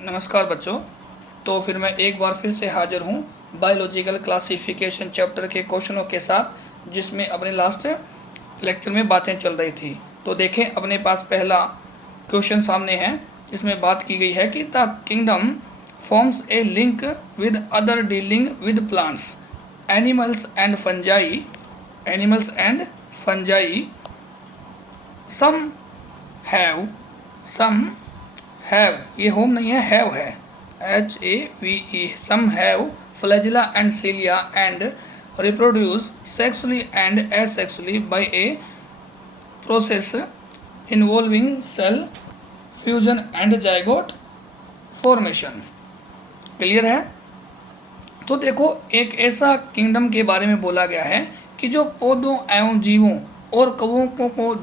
नमस्कार बच्चों। तो फिर मैं एक बार फिर से हाजिर हूँ बायोलॉजिकल क्लासिफिकेशन चैप्टर के क्वेश्चनों के साथ, जिसमें अपने लास्ट लेक्चर में बातें चल रही थी। तो देखें, अपने पास पहला क्वेश्चन सामने है, जिसमें बात की गई है कि the kingdom forms a link with other dealing with plants, animals and fungi. Some have, ये होम नहीं है, हैव है, HAVE। Some have flagella and cilia and reproduce sexually and asexually by a process involving cell fusion and zygote formation. Clear है? तो देखो, एक ऐसा kingdom के बारे में बोला गया है कि जो पौधों एवं जीवों और कवकों को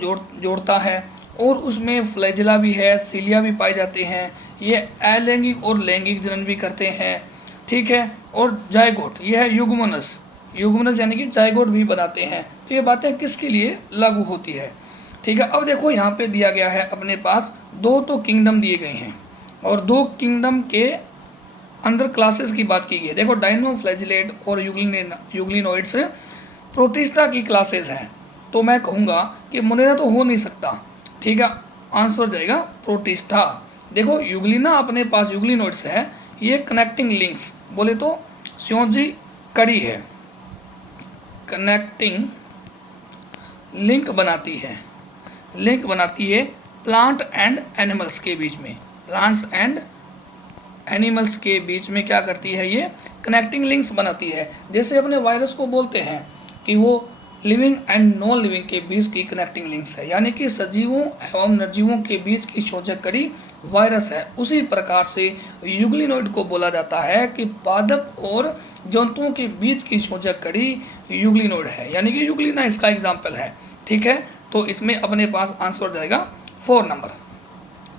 जोड़ता है, और उसमें फ्लैजिला भी है, सीलिया भी पाए जाते हैं। ये अलैंगिक और लैंगिक जनन भी करते हैं, ठीक है। और जाइगोट, ये है युग्मनस यानी कि जाइगोट भी बनाते हैं। तो ये बातें किसके लिए लागू होती है, ठीक है। अब देखो, यहाँ पे दिया गया है अपने पास दो तो किंगडम दिए गए हैं, और दो किंगडम के अंदर क्लासेस की बात की गई है। देखो, डायनोफ्लैजिलेट और यूग्लिनोइड्स प्रोटिस्टा की क्लासेस हैं। तो मैं कहूँगा कि मोनेरा तो हो नहीं सकता, ठीक है। आंसर जाएगा प्रोटिस्टा। देखो, यूग्लिना अपने पास यूग्लिनोइड्स है, ये कनेक्टिंग लिंक्स बोले तो स्योजी कड़ी है, कनेक्टिंग लिंक बनाती है प्लांट एंड एनिमल्स के बीच में। प्लांट्स एंड एनिमल्स के बीच में क्या करती है, ये कनेक्टिंग लिंक्स बनाती है। जैसे अपने वायरस को बोलते हैं कि वो लिविंग एंड नॉन लिविंग के बीच की कनेक्टिंग लिंक्स है, यानी कि सजीवों एवं निर्जीवों के बीच की संयोजक कड़ी वायरस है। उसी प्रकार से यूग्लिनोइड को बोला जाता है कि पादप और जंतुओं के बीच की संयोजक कड़ी यूग्लिनोइड है, यानी कि यूग्लिना इसका एग्जाम्पल है, ठीक है। तो इसमें अपने पास आंसर जाएगा 4 नंबर।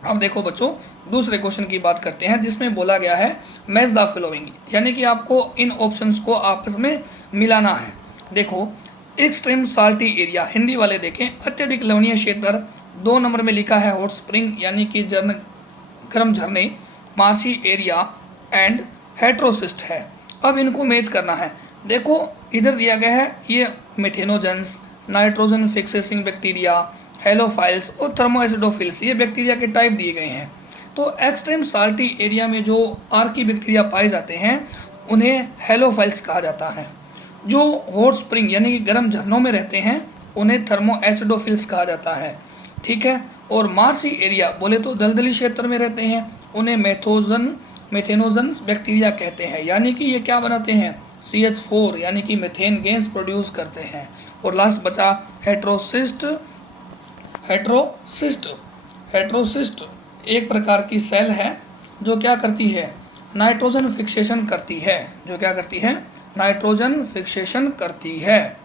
अब देखो बच्चों, दूसरे क्वेश्चन की बात करते हैं, जिसमें बोला गया है मैच द फॉलोइंग, यानी कि आपको इन ऑप्शंस को आपस में मिलाना है। देखो, एक्सट्रीम साल्टी एरिया, हिंदी वाले देखें, अत्यधिक लवणीय क्षेत्र। 2 नंबर में लिखा है हॉट स्प्रिंग, यानी कि गर्म झरने। मार्शी एरिया एंड हेट्रोसिस्ट है। अब इनको मैच करना है। देखो, इधर दिया गया है ये मेथेनोजेंस, नाइट्रोजन फिक्सेसिंग बैक्टीरिया, हेलोफाइल्स और थर्मोएसिडोफिल्स, ये बैक्टीरिया के टाइप दिए गए हैं। तो एक्सट्रीम साल्टी एरिया में जो आर्की बैक्टीरिया पाए जाते हैं, उन्हें हेलोफाइल्स कहा जाता है। जो हॉट स्प्रिंग यानी कि गर्म झरनों में रहते हैं, उन्हें थर्मोएसिडोफिल्स कहा जाता है, ठीक है। और मार्शी एरिया बोले तो दलदली क्षेत्र में रहते हैं, उन्हें मेथेनोजेंस बैक्टीरिया कहते हैं, यानी कि ये क्या बनाते हैं, CH4 यानी कि मेथेन गैस प्रोड्यूस करते हैं। और लास्ट बचा हेट्रोसिस्ट एक प्रकार की सेल है जो क्या करती है, नाइट्रोजन फिक्सेशन करती है, नाइट्रोजन फिक्सेशन करती है,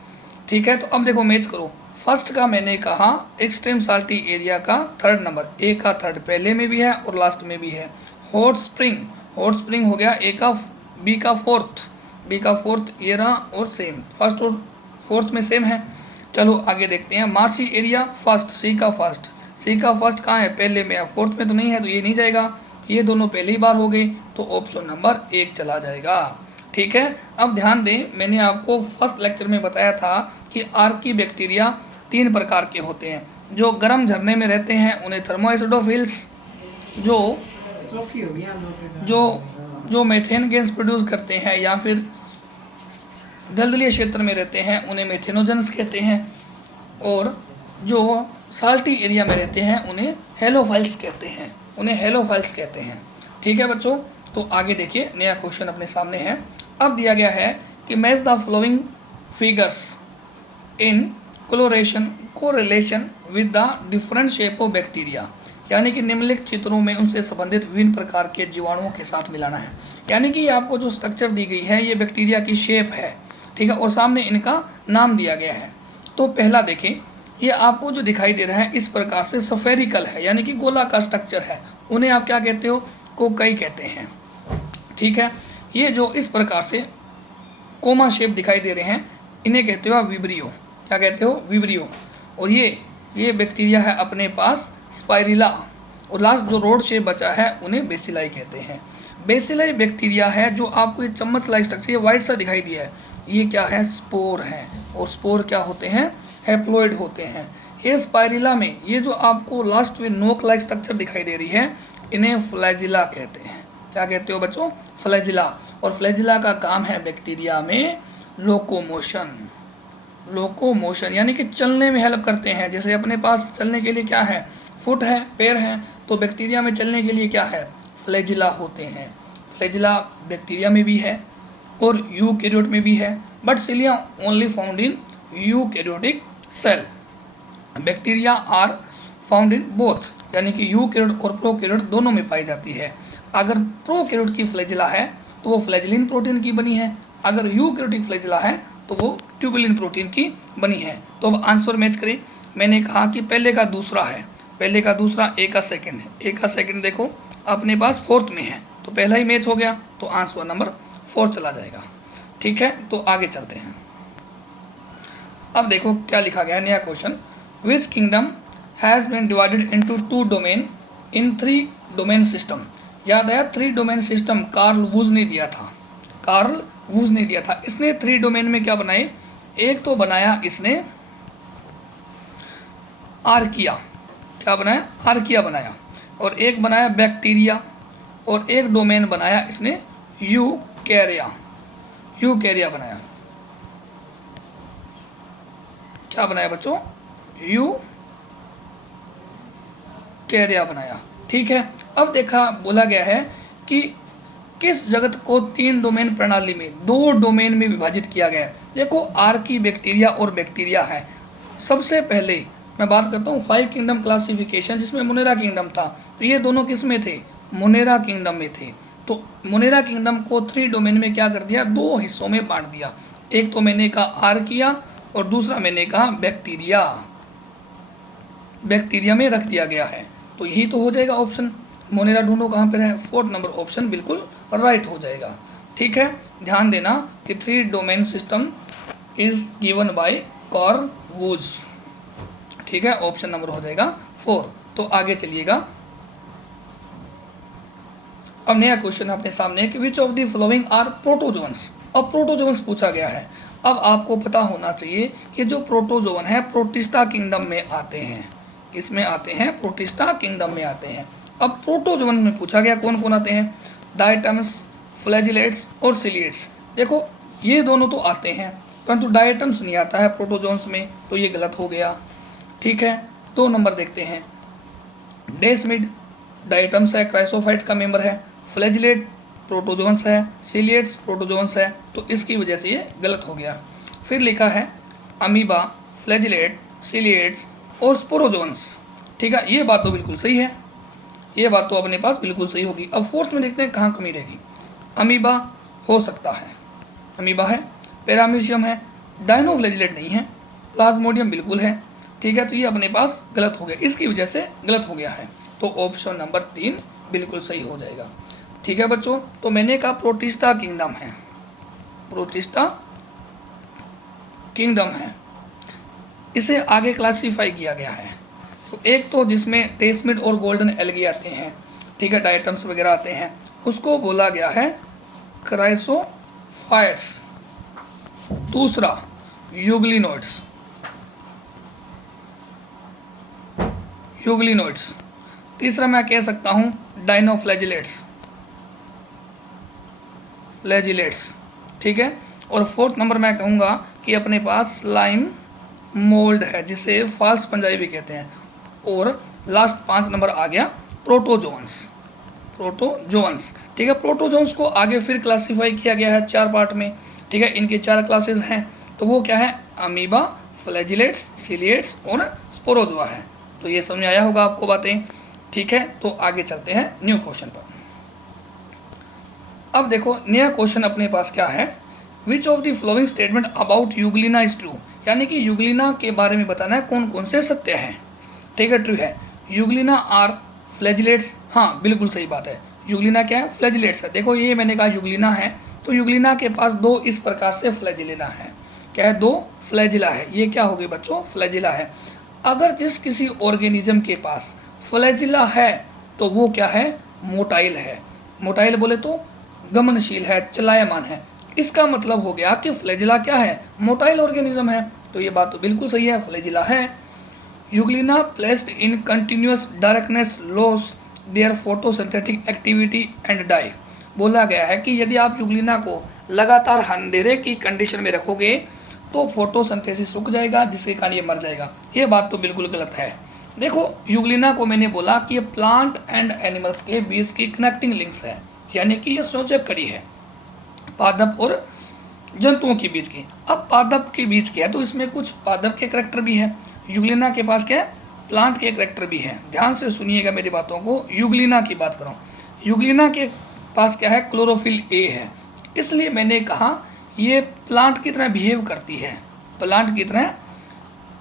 ठीक है। तो अब देखो, मैच करो। फर्स्ट का मैंने कहा एक्सट्रीम साल्टी एरिया का 3rd नंबर, ए का 3rd पहले में भी है और लास्ट में भी है। हॉट स्प्रिंग हो गया ए का, बी का 4th ये रहा, और सेम फर्स्ट और 4th में सेम है। चलो आगे देखते हैं। मार्शी एरिया फर्स्ट, सी का फर्स्ट कहाँ है, पहले में है, 4th में तो नहीं है, तो ये नहीं जाएगा। ये दोनों पहली बार हो गए, तो ऑप्शन नंबर 1 चला जाएगा, ठीक है। अब ध्यान दें, मैंने आपको फर्स्ट लेक्चर में बताया था कि आर्की बैक्टीरिया 3 प्रकार के होते हैं। जो गर्म झरने में रहते हैं उन्हें थर्मोएसिडोफिल्स, जो मेथेन गैस प्रोड्यूस करते हैं या फिर दलदलीय क्षेत्र में रहते हैं, उन्हें मेथेनोजेंस कहते हैं। और जो साल्टी एरिया में रहते हैं, उन्हें हेलोफाइल्स कहते हैं, ठीक है बच्चों। तो आगे देखिए, नया क्वेश्चन अपने सामने है। अब दिया गया है कि match the flowing figures in correlation with the different shape of bacteria, यानी कि निम्नलिखित चित्रों में उनसे संबंधित विभिन्न प्रकार के जीवाणुओं के साथ मिलाना है। यानी कि आपको जो स्ट्रक्चर दी गई है, ये बैक्टीरिया की शेप है, ठीक है, और सामने इनका नाम दिया गया है। तो पहला देखें, ये आपको जो दिखाई दे रहा है इस प्रकार से स्फेरिकल है, यानी कि गोलाकार स्ट्रक्चर है, उन्हें आप क्या कहते हो, कोकाई कहते हैं, ठीक है। ये जो इस प्रकार से कोमा शेप दिखाई दे रहे हैं, इन्हें कहते हो विब्रियो, और ये बैक्टीरिया है अपने पास स्पाइरिला, और लास्ट जो रोड शेप बचा है उन्हें बेसिलाई कहते हैं। बेसिलाई बैक्टीरिया है जो आपको ये चम्मच लाइक स्ट्रक्चर ये वाइट सा दिखाई दिया है, ये क्या है, स्पोर है। और स्पोर क्या होते हैं, हैप्लॉइड होते हैं। ये स्पाइरिला में ये जो आपको लास्ट में नोक लाइक स्ट्रक्चर दिखाई दे रही है, इन्हें फ्लैजिला कहते हैं। क्या कहते हो बच्चों, फ्लैजिला। और फ्लैजिला का काम है बैक्टीरिया में लोकोमोशन, लोकोमोशन यानी कि चलने में हेल्प करते हैं। जैसे अपने पास चलने के लिए क्या है, फुट है, पैर है, तो बैक्टीरिया में चलने के लिए क्या है, फ्लैजिला होते हैं। फ्लैजिला बैक्टीरिया में भी है और यूकैरियोट में भी है, but cilia only found in eukaryotic cell. Bacteria are found in both, यानी कि यूकैरियोट और प्रोकैरियोट दोनों में पाई जाती है। अगर प्रोकैरियोट की फ्लैजिला है तो वो फ्लैजिलिन प्रोटीन की बनी है, अगर यूकैरियोटिक फ्लैजिला है तो वो ट्यूबुलिन प्रोटीन की बनी है। तो अब आंसर मैच करें। मैंने कहा कि पहले का दूसरा है, पहले का दूसरा, ए का सेकंड है, ए का सेकंड देखो अपने पास फोर्थ में है, तो पहला ही मैच हो गया, तो आंसर नंबर 4 चला जाएगा। ठीक है, तो आगे चलते हैं। अब देखो क्या लिखा गया है, नया question. Which kingdom has been divided into 2 domain in 3 domain system. याद आया 3 डोमेन सिस्टम कार्ल वूज ने दिया था, कार्ल वूज ने दिया था। इसने 3 डोमेन में क्या बनाए, एक तो बनाया इसने आर्किया, क्या बनाया, आर्किया बनाया, और एक बनाया बैक्टीरिया, और एक डोमेन बनाया इसने यूकैरिया, यूकैरिया बनाया। क्या बनाया बच्चों, यूकैरिया बनाया। ठीक है, अब देखा बोला गया है कि किस जगत को 3 डोमेन प्रणाली में 2 डोमेन में विभाजित किया गया है। देखो आर्की बैक्टीरिया और बैक्टीरिया है। सबसे पहले मैं बात करता हूँ 5 किंगडम क्लासिफिकेशन, जिसमें मोनेरा किंगडम था। तो ये दोनों किस में थे, मोनेरा किंगडम में थे। तो मोनेरा किंगडम को 3 डोमेन में क्या कर दिया, 2 हिस्सों में बांट दिया। एक तो मैंने कहा आर्किया और दूसरा मैंने कहा बैक्टीरिया, बैक्टीरिया में रख दिया गया है। तो यही तो हो जाएगा ऑप्शन। मोनेरा ढूंढो कहाँ पर है, 4th नंबर ऑप्शन बिल्कुल राइट हो जाएगा। ठीक है, ध्यान देना कि 3 domain system is given by Carl Woese. ठीक है, ऑप्शन नंबर हो जाएगा 4। तो आगे चलिएगा। अब नया क्वेश्चन अपने सामने कि which of the following are protozoans. अब प्रोटोजोन्स पूछा गया है। अब आपको पता होना चाहिए ये जो प्रोटोजोन है प्रोटिस्टा किंगडम में आते हैं, इसमें आते हैं, प्रोटिस्टा किंगडम में आते हैं। अब प्रोटोजोन में पूछा गया कौन कौन आते हैं, डायटम्स, फ्लैजिलेट्स और सिलिएट्स। देखो ये दोनों तो आते हैं परंतु डायटम्स नहीं आता है प्रोटोजोन्स में, तो ये गलत हो गया। ठीक है, 2 नंबर देखते हैं। डेस्मिड डायटम्स है, क्राइसोफाइट्स का मेंबर है, फ्लैजिलेट प्रोटोजोन्स है, सिलिएट्स प्रोटोजोन्स है, तो इसकी वजह से ये गलत हो गया। फिर लिखा है अमीबा, फ्लैजिलेट, सिलिएट्स और स्पोरोजोन्स। ठीक है, ये बात तो बिल्कुल सही है, ये बात तो अपने पास बिल्कुल सही होगी। अब 4th में देखते हैं कहाँ कमी रहेगी। अमीबा हो सकता है, अमीबा है, पैरामीशियम है, डायनोफ्लैजिलेट नहीं है, प्लाज्मोडियम बिल्कुल है। ठीक है, तो ये अपने पास गलत हो गया, इसकी वजह से गलत हो गया है। तो ऑप्शन नंबर 3 बिल्कुल सही हो जाएगा। ठीक है बच्चों, तो मैंने कहा प्रोटिस्टा किंगडम है, प्रोटिस्टा किंगडम है, इसे आगे क्लासीफाई किया गया है। तो एक तो जिसमें डेस्मिड और गोल्डन एल्गी आते हैं, ठीक है, डायटम्स वगैरह आते हैं, उसको बोला गया है क्राइसोफाइट्स। दूसरा यूग्लिनोइड्स, यूग्लिनोइड्स। तीसरा मैं कह सकता हूँ डायनोफ्लैजिलेट्स, फ्लैजिलेट्स। ठीक है, और 4th नंबर मैं कहूँगा कि अपने पास स्लाइम मोल्ड है, जिसे फाल्स पंजाई भी कहते हैं। और लास्ट 5 नंबर आ गया प्रोटोजोन्स, प्रोटोजोन्स। ठीक है, प्रोटोजोन्स को आगे फिर क्लासीफाई किया गया है 4 पार्ट में। ठीक है, इनके 4 क्लासेस हैं, तो वो क्या है, अमीबा, फ्लैजिलेट्स, सिलिएट्स और स्पोरोजोआ है। तो ये समझ आया होगा आपको बातें। ठीक है, तो आगे चलते हैं न्यू क्वेश्चन पर। अब देखो नया क्वेश्चन अपने पास क्या है, विच of the following statement about Euglena is true. यानी कि यूग्लिना के बारे में बताना है कौन कौन से सत्य हैं। ठीक है, ट्रू है। यूग्लिना आर फ्लैजिलेट्स, हाँ बिल्कुल सही बात है। यूग्लिना क्या है, फ्लैजिलेट्स है। देखो ये मैंने कहा यूग्लिना है, तो यूग्लिना के पास 2 इस प्रकार से फ्लैजिलेना है। क्या है, 2 फ्लैजिला है। ये क्या हो गई बच्चों, फ्लैजिला है। अगर जिस किसी ऑर्गेनिज्म के पास फ्लैजिला है तो वो क्या है, मोटाइल है। मोटाइल बोले तो गमनशील है, चलायमान है। इसका मतलब हो गया कि फ्लैजिला क्या है, मोटाइल ऑर्गेनिज्म है। तो ये बात तो बिल्कुल सही है, फ्लैजिला है। Euglena placed in continuous darkness loss their photosynthetic activity and die. बोला गया है कि यदि आप यूग्लिना को लगातार अंधेरे की कंडीशन में रखोगे तो फोटोसिंथेसिस रुक जाएगा, जिसके कारण ये मर जाएगा। ये बात तो बिल्कुल गलत है। देखो यूग्लिना को मैंने बोला कि ये प्लांट एंड एनिमल्स के बीच की कनेक्टिंग लिंक्स है, यानी कि ये संयोजक कड़ी है पादप और जंतुओं के बीच की। अब पादप के बीच क्या है, तो इसमें कुछ पादप के करैक्टर भी है। यूग्लिना के पास क्या है, प्लांट के करैक्टर भी है। ध्यान से सुनिएगा मेरी बातों को। यूग्लिना की बात करूँ, यूग्लिना के पास क्या है, क्लोरोफिल ए है। इसलिए मैंने कहा ये प्लांट की तरह बिहेव करती है, प्लांट की तरह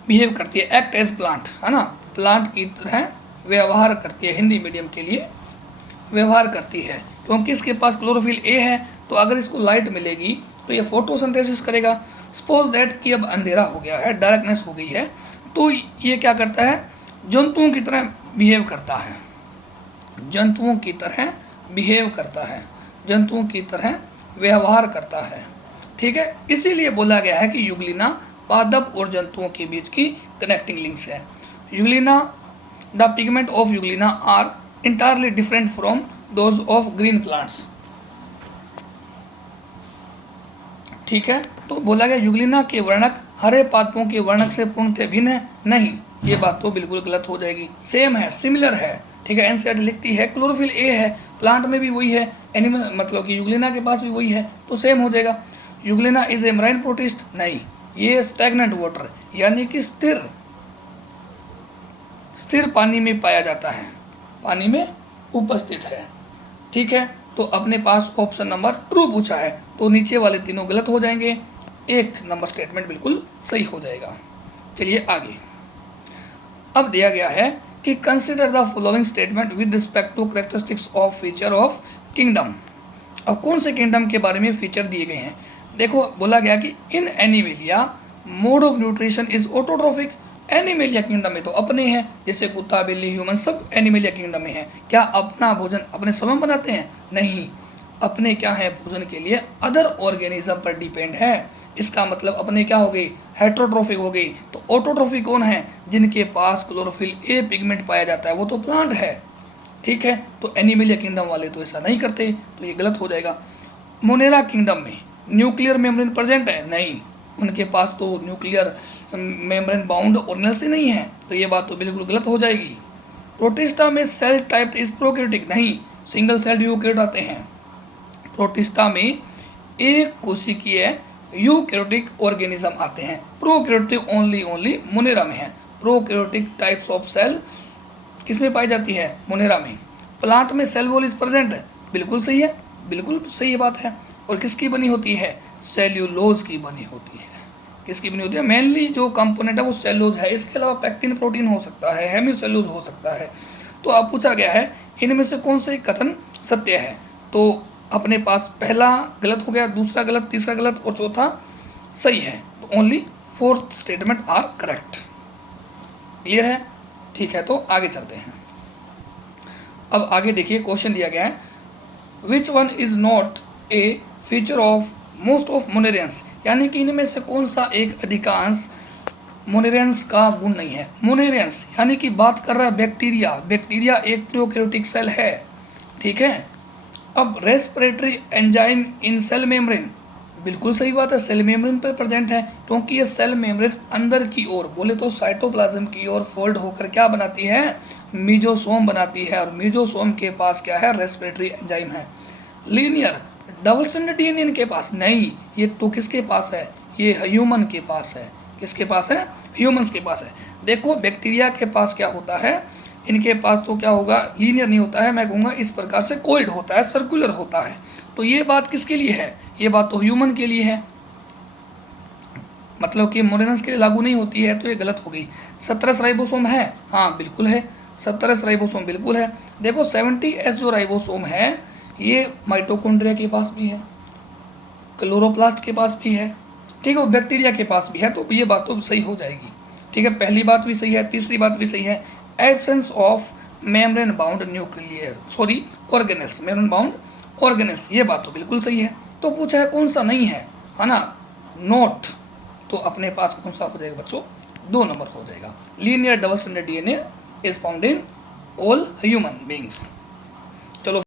बिहेव करती है, एक्ट एज प्लांट, है ना, प्लांट की तरह व्यवहार करती है। हिंदी मीडियम के लिए व्यवहार करती है, क्योंकि इसके पास क्लोरोफिल ए है। तो अगर इसको लाइट मिलेगी तो ये फोटोसिंथेसिस करेगा। सपोज दैट कि अब अंधेरा हो गया है, डार्कनेस हो गई है, तो ये क्या करता है, जंतुओं की तरह बिहेव करता है, जंतुओं की तरह बिहेव करता है, जंतुओं की तरह व्यवहार करता है। ठीक है, इसीलिए बोला गया है कि यूग्लिना पादप और जंतुओं के बीच की कनेक्टिंग लिंक्स है। Euglena, the pigment of euglena are entirely different from those of green plants. ठीक है, तो बोला गया यूग्लिना के वर्णक हरे पादपों के वर्णक से पूर्णतः भिन्न है, नहीं, ये बात तो बिल्कुल गलत हो जाएगी। सेम है, सिमिलर है। ठीक है, एनसीईआरटी लिखती है क्लोरोफिल ए है, प्लांट में भी वही है, एनिमल मतलब कि यूग्लिना के पास भी वही है, तो सेम हो जाएगा। Euglena is a marine protist, नहीं, ये स्टैग्नेंट वाटर यानी कि स्थिर पानी में पाया जाता है, पानी में उपस्थित है। ठीक है, तो अपने पास ऑप्शन नंबर ट्रू पूछा है, तो नीचे वाले तीनों गलत हो जाएंगे, एक नंबर स्टेटमेंट बिल्कुल सही हो जाएगा। चलिए आगे। अब दिया गया है कि consider the following statement with respect to characteristics of feature of kingdom. अब कौन से किंगडम के बारे में फीचर दिए गए हैं। देखो बोला गया कि in Animalia mode of nutrition is autotrophic. Animalia kingdom में तो अपने हैं, जैसे कुत्ता, बिल्ली, ह्यूमन सब एनिमेलिया किंगडम में है। क्या अपना भोजन अपने स्वयं बनाते हैं, नहीं, अपने क्या है भोजन के लिए अदर ऑर्गेनिज्म पर डिपेंड है। इसका मतलब अपने क्या हो गई, हेट्रोट्रोफिक हो गई। तो ऑटोट्रोफिक कौन है, जिनके पास क्लोरोफिल ए पिगमेंट पाया जाता है, वो तो प्लांट है। ठीक है, तो एनिमेलिया किंगडम वाले तो ऐसा नहीं करते, तो ये गलत हो जाएगा। मोनेरा किंगडम में न्यूक्लियर मेम्ब्रेन प्रेजेंट है, नहीं, उनके पास तो न्यूक्लियर मेम्ब्रेन बाउंड ऑर्गेनेल्स ही नहीं है, तो ये बात तो बिल्कुल गलत हो जाएगी। प्रोटिस्टा में सेल टाइप इज प्रोकैरियोटिक, नहीं, सिंगल सेल यूकैरियोट आते हैं। प्रोटिस्टा में एक कोशिकीय यूकैरियोटिक ऑर्गेनिज्म आते हैं। प्रोकैरियोटिक ओनली मोनेरा में है। प्रोकैरियोटिक टाइप्स ऑफ सेल किसमें पाई जाती है, मोनेरा में। प्लांट में सेल वॉल इज प्रेजेंट है, बिल्कुल सही है, बिल्कुल सही बात है। और किसकी बनी होती है, सेल्यूलोज की बनी होती है। किसकी बनी होती है, मेनली जो कंपोनेंट है वो सेल्यूलोज है। इसके अलावा पैक्टिन प्रोटीन हो सकता है, हेमिसेल्यूलोज हो सकता है। तो अब पूछा गया है इनमें से कौन से कथन सत्य है। तो अपने पास पहला गलत हो गया, दूसरा गलत, तीसरा गलत और चौथा सही है। तो only fourth statement are correct. Clear है, ठीक है, तो आगे चलते हैं। अब आगे देखिए, क्वेश्चन दिया गया है which one is not a feature of most of मोनेरियंस, यानी कि इनमें से कौन सा एक अधिकांश मोनेरियंस का गुण नहीं है। मोनेरियंस यानी कि बात कर रहा है बैक्टीरिया, बैक्टीरिया एक प्रोकैरियोटिक सेल है। ठीक है, अब रेस्पिरेटरी एंजाइम इन सेल मेम्ब्रेन, बिल्कुल सही बात है, सेल मेम्ब्रेन पर प्रेजेंट है, क्योंकि ये सेल मेम्ब्रेन अंदर की ओर बोले तो साइटोप्लाज्म की ओर फोल्ड होकर क्या बनाती है, मीजोसोम बनाती है। और मीजोसोम के पास क्या है, रेस्पिरेटरी एंजाइम है। लीनियर डबल स्ट्रैंडेड डीएनए इनके पास नहीं, ये तो किसके पास है, ये ह्यूमन के पास है। किसके पास है, ह्यूमंस के पास है। देखो बैक्टीरिया के पास क्या होता है, इनके पास तो क्या होगा, लीनियर नहीं होता है, मैं कहूँगा इस प्रकार से कोइल्ड होता है, सर्कुलर होता है। तो ये बात किसके लिए है, ये बात तो ह्यूमन के लिए है, मतलब कि मोनेरियंस के लिए लागू नहीं होती है, तो ये गलत हो गई। 17 राइबोसोम है, हाँ बिल्कुल है, 17 राइबोसोम बिल्कुल है। देखो 70S जो राइबोसोम है ये माइटोकॉन्ड्रिया के पास भी है, क्लोरोप्लास्ट के पास भी है, ठीक है, बैक्टीरिया के पास भी है, तो ये बात तो सही हो जाएगी। ठीक है, पहली बात भी सही है, तीसरी बात भी सही है। Absence of membrane bound nuclear organelles, membrane bound organelles, ये बात तो बिल्कुल सही है। तो पूछा है कौन सा नहीं है ना, नोट, तो अपने पास कौन सा हो जाएगा बच्चों, 2 नंबर हो जाएगा। Linear double stranded DNA is found in all human beings.